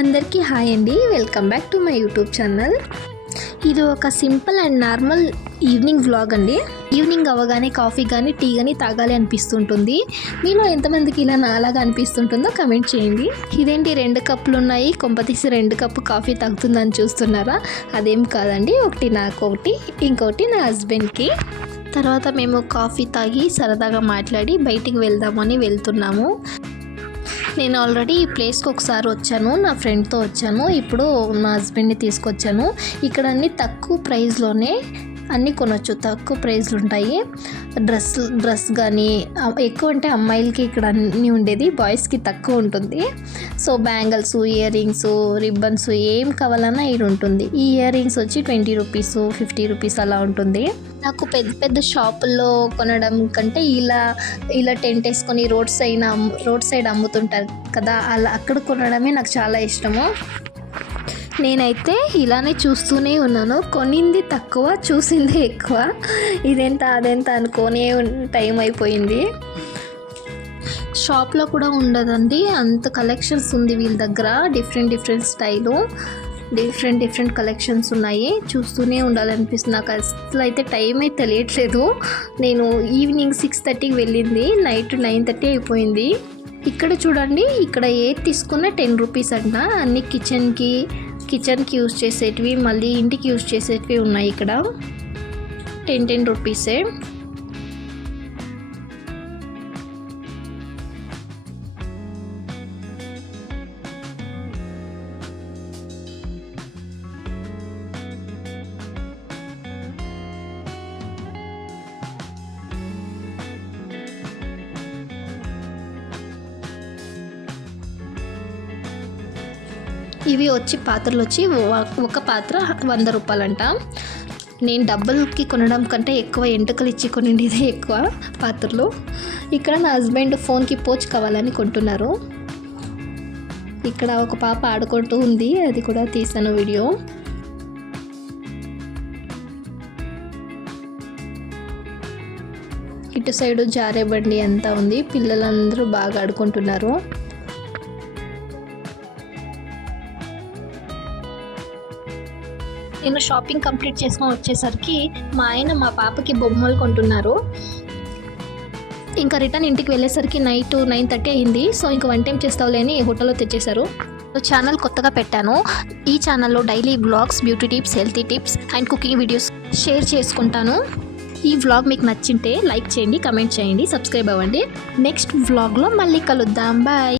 అందరికీ హాయ్ అండి, welcome back to my YouTube channel. ఇది ఒక simple and normal evening vlog అండి. ఈవినింగ్ అవ్వగానే కాఫీ కానీ టీ కానీ తాగాలి అనిపిస్తుంటుంది. మీలో ఎంతమందికి ఇలా నాలాగా అనిపిస్తుంటుందో కమెంట్ చేయండి. ఇదేంటి 2 కప్పులు ఉన్నాయి, కొంపతీసి 2 కప్పు కాఫీ తాగుతుందని చూస్తున్నారా? అదేం కాదండి, ఒకటి నాకు ఒకటి, ఇంకొకటి నా హస్బెండ్కి. తర్వాత మేము కాఫీ తాగి సరదాగా మాట్లాడి బయటికి వెళ్దామని వెళ్తున్నాము. నేను ఆల్రెడీ ఈ ప్లేస్కి ఒకసారి వచ్చాను, నా ఫ్రెండ్తో వచ్చాను. ఇప్పుడు మా హస్బెండ్ని తీసుకొచ్చాను. ఇక్కడ అన్నీ తక్కువ ప్రైస్లోనే అన్నీ కొనవచ్చు, తక్కువ ప్రైస్లు ఉంటాయి. డ్రెస్ కానీ ఎక్కువ అంటే అమ్మాయిలకి ఇక్కడ అన్నీ ఉండేది, బాయ్స్కి తక్కువ ఉంటుంది. So bangles, ear rings, ribbons ఏం కావాలన్నా ఇది ఉంటుంది. ఈ ఇయర్ రింగ్స్ వచ్చి 20 రూపీస్, 50 రూపీస్ అలా ఉంటుంది. నాకు పెద్ద పెద్ద షాపుల్లో కొనడం కంటే ఇలా టెంట్ వేసుకొని రోడ్ సైడ్ అమ్ముతుంటారు కదా, అలా అక్కడ కొనడమే నాకు చాలా ఇష్టము. నేనైతే ఇలానే చూస్తూనే ఉన్నాను. కొనింది తక్కువ, చూసింది ఎక్కువ. ఇదెంత అదెంత అనుకోనే టైం అయిపోయింది. షాప్లో కూడా ఉండదండి, అంత కలెక్షన్స్ ఉంది వీళ్ళ దగ్గర. డిఫరెంట్ స్టైలు, డిఫరెంట్ కలెక్షన్స్ ఉన్నాయి. చూస్తూనే ఉండాలనిపిస్తుంది. నాకు అసలు అయితే టైమే తెలియట్లేదు. నేను ఈవినింగ్ 6:30కి వెళ్ళింది, నైట్ 9:30 అయిపోయింది. ఇక్కడ చూడండి, ఇక్కడ ఏది తీసుకున్నా 10 రూపీస్ అంట. అన్ని కిచెన్కి యూజ్ చేసేటివి, మళ్ళీ ఇంటికి యూజ్ చేసేటివి ఉన్నాయి ఇక్కడ. 10 రూపీసే. ఇవి వచ్చి పాత్రలు వచ్చి ఒక పాత్ర 100 రూపాయలంట. నేను డబ్బులకి కొనడం కంటే ఎక్కువ ఎంటుకలు ఇచ్చి కొనిండేదే ఎక్కువ పాత్రలు. ఇక్కడ నా హస్బెండ్ ఫోన్కి పోచ్ కావాలని కొంటున్నారు. ఇక్కడ ఒక పాప ఆడుకుంటూ ఉంది, అది కూడా తీసాను వీడియో. ఇటు సైడు జారే బండి అంతా ఉంది, పిల్లలందరూ బాగా ఆడుకుంటున్నారు. నేను షాపింగ్ కంప్లీట్ చేసుకొని వచ్చేసరికి మా ఆయన మా పాపకి బొమ్మలు కొంటున్నారు. ఇంకా రిటర్న్ ఇంటికి వెళ్ళేసరికి నైట్ 9:30 అయింది. సో ఇంకా 1 టైం చేస్తావులే అని హోటల్లో తెచ్చేశారు. ఛానల్ కొత్తగా పెట్టాను. ఈ ఛానల్లో daily vlogs, beauty tips, healthy tips and cooking videos share చేసుకుంటాను. ఈ వ్లాగ్ మీకు నచ్చింటే లైక్ చేయండి, కమెంట్ చేయండి, సబ్స్క్రైబ్ అవ్వండి. నెక్స్ట్ వ్లాగ్లో మళ్ళీ కలుద్దాం. బాయ్.